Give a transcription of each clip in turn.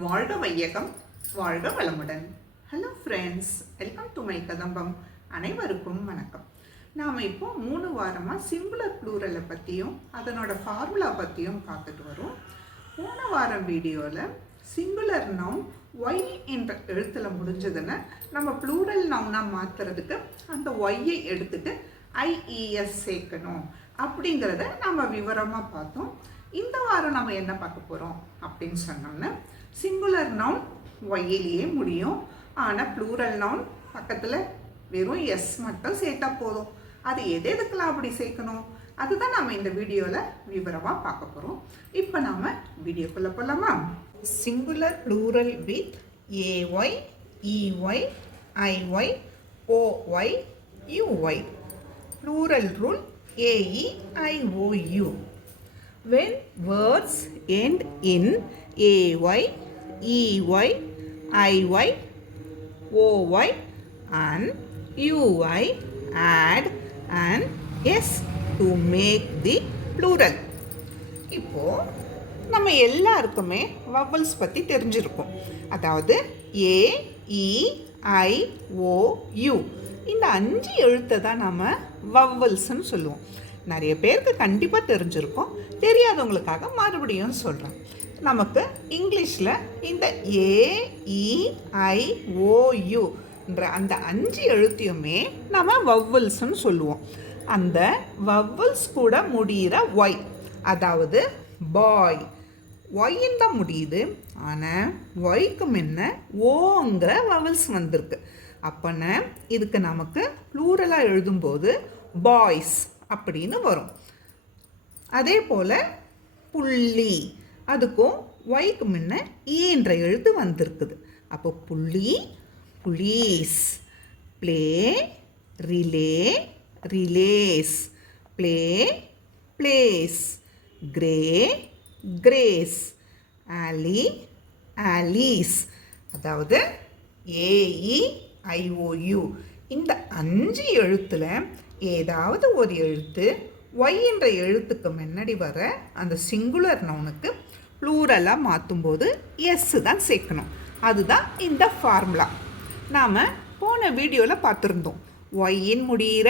வாழ்க வையகம், வாழ்க வளமுடன். Hello friends, welcome to my கதம்பம். அனைவருக்கும் வணக்கம். நாம் இப்போ 3 வாரமாக சிங்குலர் ப்ளூரலை பற்றியும் அதனோட ஃபார்முலா பற்றியும் பார்த்துட்டு வரோம். போன வாரம் வீடியோவில் சிங்குலர் நவுன் ஒய் என்ற எழுத்தில் முடிஞ்சதுன்னு நம்ம ப்ளூரல் நவுனாக மாற்றுறதுக்கு அந்த ஒய்யை எடுத்துட்டு ஐஇஎஸ் சேர்க்கணும் அப்படிங்கிறத நம்ம விவரமாக பார்த்தோம். இந்த வாரம் நம்ம என்ன பார்க்க போகிறோம் அப்படின்னு சொன்னோம்னா, சிங்குலர் நவுன் ஒய்யிலேயே முடியும், ஆனால் ப்ளூரல் நவுன் பக்கத்தில் வெறும் எஸ் மட்டும் சேர்த்தா போதும். அது எதுக்கெல்லாம் அப்படி சேர்க்கணும் அதுதான் நம்ம இந்த வீடியோவில் விவரமாக பார்க்க போகிறோம். இப்போ நாம் வீடியோக்குள்ளே போகலாமா? Singular plural with AY, EY, IY, OY, UY. Plural rule AEIOU. When words end in AY, EY, IY, OY and UI, add an S to make the plural. இப்போ நம்ம எல்லாருக்குமே வவல்ஸ் பற்றி தெரிஞ்சிருக்கும். அதாவது ஏ, இ, ஐ, ஓ, யூ இந்த 5 எழுத்தை தான் நம்ம வவல்ஸ்ன்னு சொல்லுவோம். நிறைய பேருக்கு கண்டிப்பாக தெரிஞ்சிருக்கும், தெரியாதவங்களுக்காக மறுபடியும் சொல்கிறேன். நமக்கு இங்கிலீஷில் இந்த AEIOUன்ற அந்த 5 எழுத்தையுமே நம்ம வவல்ஸ்ன்னு சொல்லுவோம். அந்த வவல்ஸ் கூட முடிகிற ஒய், அதாவது பாய், ஒய்ன்னு தான் முடியுது. ஆனால் ஒய்க்கு முன்ன ஓங்கிற வவல்ஸ் வந்திருக்கு. அப்போனா இதுக்கு நமக்கு ப்ளூரலாக எழுதும்போது பாய்ஸ் அப்படின்னு வரும். அதே போல் புள்ளி, அதுக்கும் ஒய்க்கு முன்ன ஈன்ற எழுத்து வந்திருக்குது. அப்போ pulley, pulleys, play, relay, relays, play, plays, grey, greys, alley, alleys. அதாவது AEIOU இந்த 5 எழுத்தில் ஏதாவது ஒரு எழுத்து ஒய் என்ற எழுத்துக்கு முன்னாடி வர அந்த சிங்குலர் நவுனுக்கு ப்ளூரலாக மாற்றும்போது எஸ் தான் சேர்க்கணும். அதுதான் இந்த ஃபார்முலா. நாம் போன வீடியோவில் பார்த்துருந்தோம். ஒய்யின் முடிகிற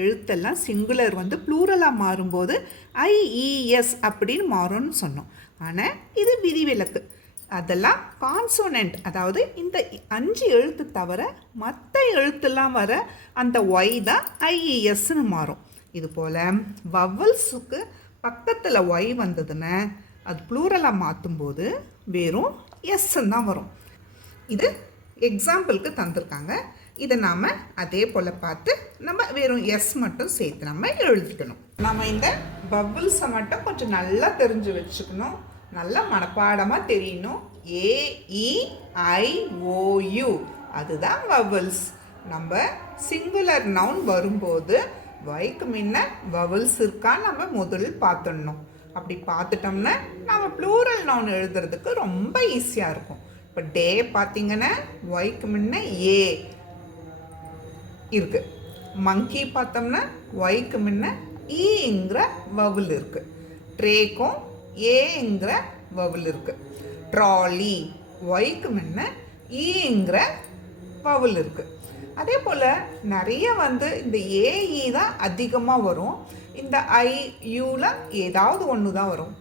எழுத்தெல்லாம் சிங்குலர் ப்ளூரலாக மாறும்போது ஐஇஎஸ் அப்படின்னு மாறும்னு சொன்னோம். ஆனால் இது விதிவிலக்கு. அதெல்லாம் கான்சோனன்ட், அதாவது இந்த 5 எழுத்து தவிர மற்ற எழுத்துலாம் வர அந்த ஒய் தான் ஐஇஎஸ்ன்னு மாறும். இதுபோல் வவல்ஸுக்கு பக்கத்தில் ஒய் வந்ததுன்னா அது ப்ளூரலாக மாற்றும்போது வெறும் எஸ்ன்னு தான் வரும். இது எக்ஸாம்பிளுக்கு தந்திருக்காங்க. இதை நாம் அதே போல் பார்த்து நம்ம வெறும் எஸ் மட்டும் சேர்த்து நம்ம எழுதிக்கணும். நம்ம இந்த வவல்ஸை மட்டும் கொஞ்சம் நல்லா தெரிஞ்சு வச்சுக்கணும், நல்லா மனப்பாடமாக தெரியணும். AEIOU அதுதான் வவல்ஸ். நம்ம சிங்குலர் நவுன் வரும்போது ஒய்க்கு முன்ன வவல்ஸ் இருக்கான்னு நம்ம முதல்ல பார்த்துடணும். அப்படி பார்த்துட்டோம்னா நம்ம ப்ளூரல் நவுன் எழுதுறதுக்கு ரொம்ப ஈஸியாக இருக்கும். இப்போ டே பார்த்திங்கன்னா ஒய்க்கு முன்ன ஏ இருக்குது. மங்கி பார்த்தோம்னா ஒய்க்கு முன்ன ஈங்கிற வவல் இருக்குது. ட்ரேக்கும் ஏங்கிற வவல் இருக்குது. ட்ராலி ஒய்க்கு முன்ன ஈங்கிற வவல் இருக்குது. அதே போல் நிறைய இந்த ஏஇ தான் அதிகமாக வரும். இந்த ஐயூவில் ஏதாவது ஒன்று தான் வரும்.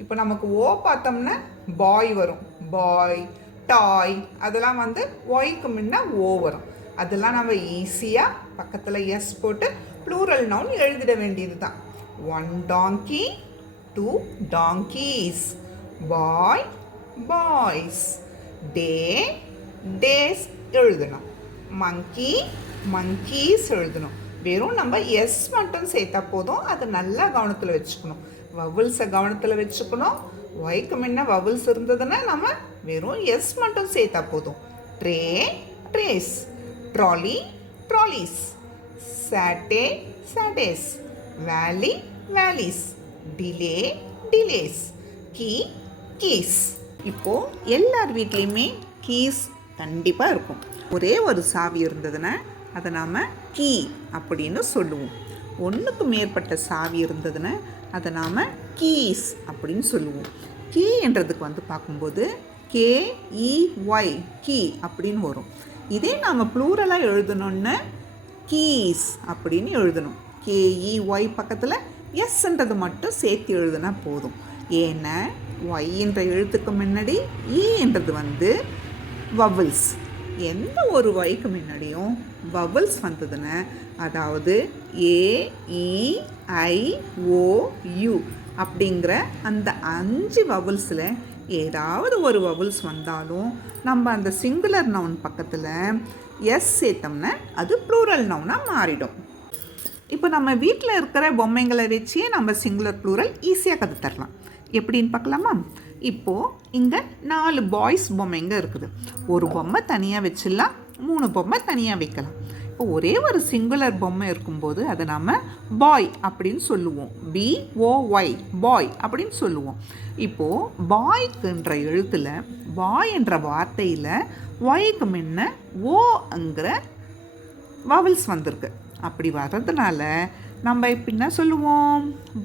இப்போ நமக்கு ஓ பார்த்தோம்னா பாய் வரும், பாய், டாய், அதெல்லாம் ஒய்க்கு முன்ன ஓ வரும். அதெல்லாம் நம்ம ஈஸியாக பக்கத்தில் எஸ் போட்டு ப்ளூரல் நவுன் எழுதிட வேண்டியது தான். 1 donkey, 2 donkeys, boy, boys, day, days எழுதணும். monkey, monkeys எழுதணும். வெறும் நம்ம எஸ் மட்டும் சேர்த்தா போதும். அது நல்லா கவனத்தில் வச்சுக்கணும், வவல்ஸை கவனத்தில் வச்சுக்கணும். ஒய்க்கு முன்ன வவல்ஸ் இருந்ததுன்னா நம்ம வெறும் எஸ் மட்டும் சேர்த்தா போதும். ட்ரே, ட்ரேஸ், ட்ராலி, ட்ராலிஸ், சாட்டே, சாட்டேஸ், valley, valleys, delay, delays, key, keys. இப்போது எல்லார் வீட்லேயுமே கீஸ் கண்டிப்பாக இருக்கும். ஒரே ஒரு சாவி இருந்ததுன்னா அதை நாம் கீ அப்படின்னு சொல்லுவோம். ஒன்றுக்கு மேற்பட்ட சாவி இருந்ததுன்னா அதை நாம் கீஸ் அப்படின்னு சொல்லுவோம். கீ என்றதுக்கு பார்க்கும்போது KEY கீ அப்படின்னு வரும். இதே நாம் ப்ளூரலாக எழுதணுன்னு கீஸ் அப்படின்னு எழுதணும். KEY பக்கத்தில் எஸ்ன்றது மட்டும் சேர்த்து எழுதுனா போதும். ஏன்னா ஒய்ன்ற எழுத்துக்கு முன்னாடி ஈன்றது வந்து வவல்ஸ். எந்த ஒரு ஒய்க்கு முன்னாடியும் வவல்ஸ் வந்ததுன்னா, அதாவது AEIOU அப்படிங்கிற அந்த 5 வவல்ஸில் ஏதாவது ஒரு வவல்ஸ் வந்தாலும் நம்ம அந்த சிங்குலர் நவுன் பக்கத்தில் எஸ் சேர்த்தோம்னா அது ப்ளூரல் நவுனாக மாறிடும். இப்போ நம்ம வீட்டில் இருக்கிற பொம்மைங்களை வச்சே நம்ம சிங்குலர் ப்ளூரல் ஈஸியாக கற்றுத்தரலாம். எப்படின்னு பார்க்கலாமா? இப்போது இங்கே 4 பாய்ஸ் பொம்மைங்க இருக்குது. ஒரு பொம்மை தனியாக வச்சிடலாம், 3 பொம்மை தனியாக வைக்கலாம். இப்போ ஒரே ஒரு சிங்குலர் பொம்மை இருக்கும்போது அதை நாம் பாய் அப்படின்னு சொல்லுவோம். BOY பாய் அப்படின்னு சொல்லுவோம். இப்போது பாய்க்குன்ற எழுத்தில், பாய் என்ற வார்த்தையில் ஒய்க்கு முன்ன ஓங்கிற வவல்ஸ் வந்திருக்கு. அப்படி வர்றதுனால நம்ம இப்போ என்ன சொல்லுவோம்?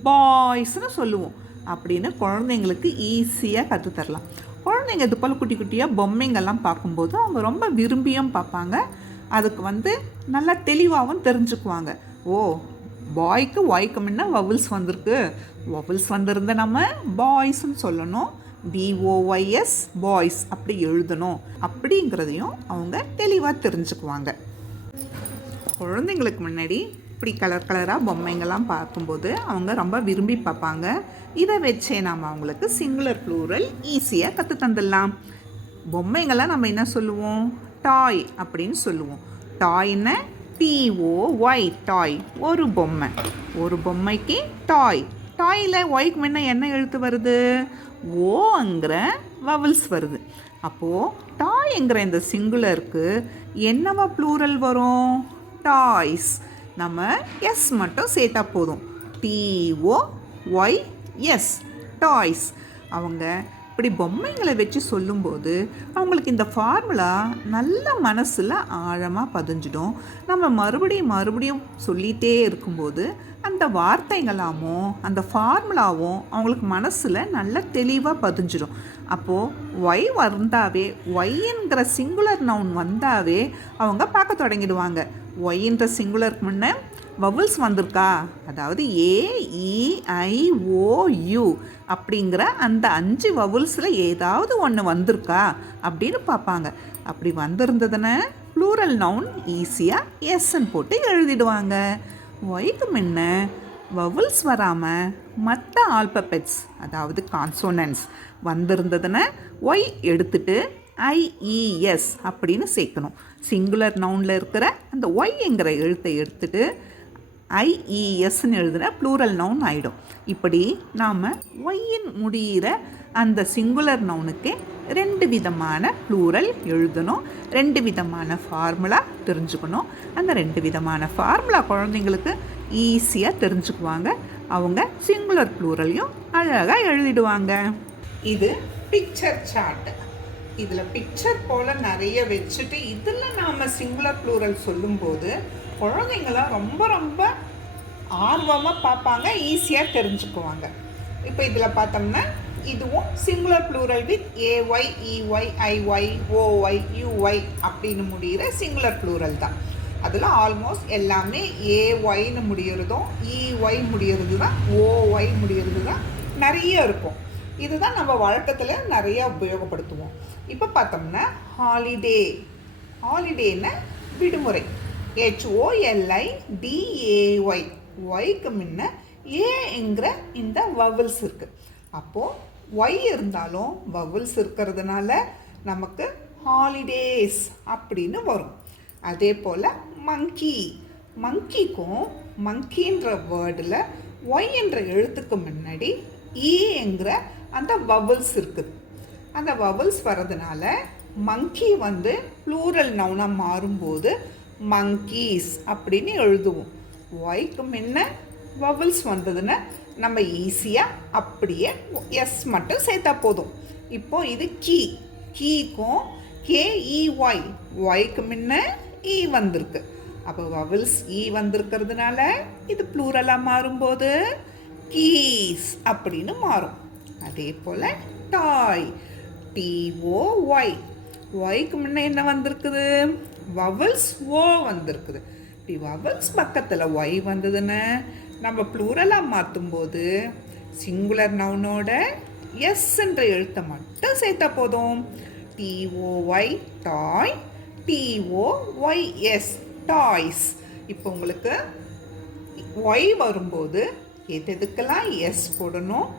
பாய்ஸ்னு சொல்லுவோம். அப்படின்னு குழந்தைங்களுக்கு ஈஸியாக கற்றுத்தரலாம். குழந்தைங்க இது போல் குட்டி குட்டியாக பொம்மைங்கள்லாம் பார்க்கும்போது அவங்க ரொம்ப விரும்பியும் பார்ப்பாங்க. அதுக்கு வந்து நல்லா தெளிவாகவும் தெரிஞ்சுக்குவாங்க. ஓ, பாய்க்கு ஒய்க்கு முன்ன வவல்ஸ் வந்திருக்கு, வவல்ஸ் வந்திருந்த நம்ம பாய்ஸ்ன்னு சொல்லணும், BOYS பாய்ஸ் அப்படி எழுதணும் அப்படிங்கிறதையும் அவங்க தெளிவாக தெரிஞ்சுக்குவாங்க. குழந்தைங்களுக்கு முன்னாடி இப்படி கலர் கலராக பொம்மைங்கள்லாம் பார்க்கும்போது அவங்க ரொம்ப விரும்பி பார்ப்பாங்க. இதை வச்சே நாம் அவங்களுக்கு சிங்குலர் ப்ளூரல் ஈஸியாக கற்று தந்துடலாம். பொம்மைங்கள்லாம் நம்ம என்ன சொல்லுவோம்? டாய் அப்படின்னு சொல்லுவோம். டாய்னா TOY டாய், ஒரு பொம்மை. ஒரு பொம்மைக்கு டாய். டாயில் ஒய்க்கு முன்ன என்ன எழுத்து வருது? ஓங்கிற வவல்ஸ் வருது. அப்போது டாய்ங்கிற இந்த சிங்குலருக்கு என்னவா ப்ளூரல் வரும்? டாய்ஸ். நம்ம எஸ் மட்டும் சேர்த்தா போதும். TOYS toys. அவங்க இப்படி பொம்மைங்களை வச்சு சொல்லும்போது அவங்களுக்கு இந்த ஃபார்முலா நல்ல மனசில் ஆழமாக பதிஞ்சிடும். நம்ம மறுபடியும் சொல்லிகிட்டே இருக்கும்போது அந்த வார்த்தைகளாகவும் அந்த ஃபார்முலாவும் அவங்களுக்கு மனசில் நல்ல தெளிவாக பதிஞ்சிடும். அப்போது ஒய் வந்தாவே, ஒய்ங்கிற சிங்குலர் நவுன் வந்தாவே அவங்க பார்க்க தொடங்கிடுவாங்க. ஒய்ன்ற சிங்குலருக்கு முன்னே வவல்ஸ் வந்திருக்கா, அதாவது AEIOU அப்படிங்கிற அந்த 5 வவல்ஸில் ஏதாவது ஒன்று வந்திருக்கா அப்படின்னு பார்ப்பாங்க. அப்படி வந்திருந்ததுன்னா ப்ளூரல் நவுன் ஈஸியாக எஸ்ன்னு போட்டு எழுதிடுவாங்க. ஒய்க்கு முன்ன வவல்ஸ் வராமல் மற்ற ஆல்பபெட்ஸ், அதாவது கான்சோனன்ட்ஸ் வந்திருந்ததுன்னா ஒய் எடுத்துட்டு IES அப்படின்னு சேர்க்கணும். சிங்குலர் நவுனில் இருக்கிற அந்த ஒய்ங்கிற எழுத்தை எடுத்துட்டு IESன்னு எழுதுனா ப்ளூரல் நவுன் ஆகிடும். இப்படி நாம் ஒய்யின் முடிகிற அந்த சிங்குலர் நவுனுக்கு 2 விதமான ப்ளூரல் எழுதணும். 2 விதமான ஃபார்முலா தெரிஞ்சுக்கணும். அந்த 2 விதமான ஃபார்முலா குழந்தைங்களுக்கு ஈஸியாக தெரிஞ்சுக்குவாங்க. அவங்க சிங்குலர் ப்ளூரலையும் அழகாக எழுதிடுவாங்க. இது பிக்சர் சார்ட். இதில் பிக்சர் போல் நிறைய வச்சுட்டு இதில் நாம் சிங்குலர் ப்ளூரல் சொல்லும்போது குழந்தைங்களாம் ரொம்ப ஆர்வமாக பார்ப்பாங்க, ஈஸியாக தெரிஞ்சுக்குவாங்க. இப்போ இதில் பார்த்தோம்னா இதுவும் singular plural with AY EY IY OY UY அப்படின்னு முடிகிற சிங்குலர் ப்ளூரல் தான். அதில் ஆல்மோஸ்ட் எல்லாமே AYன்னு முடிகிறதும் EY முடிகிறது தான், OY முடிகிறது தான் நிறைய இருக்கும். இதுதான் நம்ம வழக்கத்தில் நிறைய உபயோகப்படுத்துவோம். இப்போ பார்த்தோம்னா ஹாலிடே. ஹாலிடேன்னா விடுமுறை. HOLIDAY. ஒய்க்கு முன்ன ஏங்கிற இந்த வவல்ஸ் இருக்குது. அப்போது ஒய் இருந்தாலும் வவல்ஸ் இருக்கிறதுனால நமக்கு ஹாலிடேஸ் அப்படின்னு வரும். அதே போல் மங்கி. மங்கிக்கும் மங்கின்ற வேர்டில் ஒய் என்ற எழுத்துக்கு முன்னாடி ஈங்கிற அந்த வவல்ஸ் இருக்குது. அந்த வவல்ஸ் வர்றதுனால மங்கி வந்து ப்ளூரல் நவுனாக மாறும்போது மங்கீஸ் அப்படின்னு எழுதுவோம். ஒய்க்கு முன்ன வவல்ஸ் வந்ததுன்னா நம்ம ஈஸியாக அப்படியே எஸ் மட்டும் சேர்த்தா போதும். இப்போது இது கீ. கீக்கும் KEY ஒய்க்கு முன்ன ஈ வந்திருக்கு. அப்போ வவல்ஸ் ஈ வந்திருக்கிறதுனால இது ப்ளூரலாக மாறும்போது கீஸ் அப்படின்னு மாறும். அதே போல் டாய். டிஓஒய். ஒய்க்கு முன்ன என்ன வந்திருக்குது? வவல்ஸ் ஓ வந்திருக்குது. இப்படி வவல்ஸ் பக்கத்தில் ஒய் வந்ததுன்னு நம்ம ப்ளூரலாக மாற்றும்போது சிங்குலர் நவுனோட எஸ் என்ற எழுத்தை மட்டும் சேர்த்தா போதும். டிஓஒய் டாய், டிஓஒய்எஸ் டாய்ஸ். இப்போ உங்களுக்கு ஒய் வரும்போது எதுக்கெல்லாம் எஸ் போடணும்,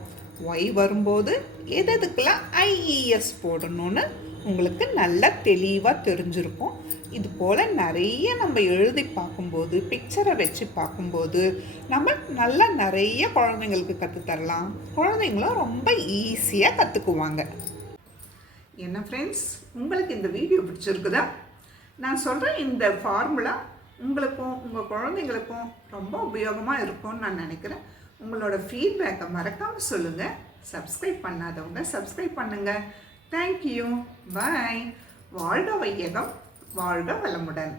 ஒய் வரும்போது எதுக்கெல்லாம் ஐஇஎஸ் போடணும்னு உங்களுக்கு நல்லா தெளிவாக தெரிஞ்சிருக்கும். இது போல் நிறைய நம்ம எழுதி பார்க்கும்போது, பிக்சரை வச்சு பார்க்கும்போது நம்ம நல்லா நிறைய குழந்தைங்களுக்கு கற்றுத்தரலாம். குழந்தைங்களும் ரொம்ப ஈஸியாக கற்றுக்குவாங்க. என்ன ஃப்ரெண்ட்ஸ், உங்களுக்கு இந்த வீடியோ பிடிச்சிருக்குதா? நான் சொல்கிற இந்த ஃபார்முலா உங்களுக்கும் உங்கள் குழந்தைங்களுக்கும் ரொம்ப உபயோகமாக இருக்கும்னு நான் நினைக்கிறேன். உங்களோட ஃபீட்பேக்கை மறக்காமல் சொல்லுங்கள். சப்ஸ்கிரைப் பண்ணாதவங்க சப்ஸ்கிரைப் பண்ணுங்கள். தேங்க்யூ. பாய். வாழ்க வையகம், வாழ்க வளமுடன்.